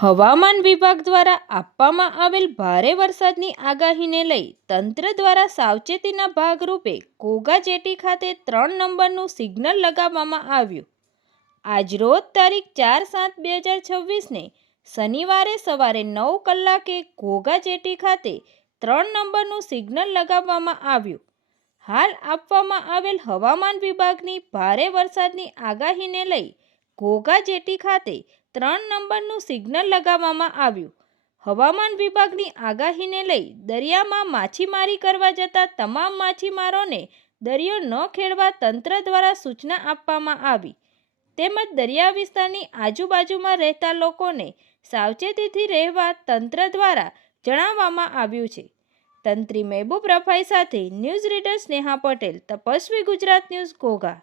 હવામાન વિભાગ દ્વારા આપવામાં આવેલ ભારે વરસાદની આગાહીને લઈ તંત્ર દ્વારા સાવચેતીના ભાગરૂપે ઘોઘા જેટી ખાતે 3 નંબરનું સિગ્નલ લગાવવામાં આવ્યું. આજરોજ તારીખ 4/7/2026ને શનિવારે સવારે 9 કલાકે ઘોઘા જેટી ખાતે 3 નંબરનું સિગ્નલ લગાવવામાં આવ્યું. હાલ આપવામાં આવેલ હવામાન વિભાગની ભારે વરસાદની આગાહીને લઈ ઘોઘા જેટી ખાતે 3 નંબરનું સિગ્નલ લગાવવામાં આવ્યું. હવામાન વિભાગની આગાહીને લઈ દરિયામાં માછીમારી કરવા જતા તમામ માછીમારોને દરિયો ન ખેડવા તંત્ર દ્વારા સૂચના આપવામાં આવી તેમજ દરિયા વિસ્તારની આજુબાજુમાં રહેતા લોકોને સાવચેતીથી રહેવા તંત્ર દ્વારા જણાવવામાં આવ્યું છે. તંત્રી મહેબૂબ રફાઈ સાથે news reader Sneha Patel, Tapasvi Gujarat news, Ghogha.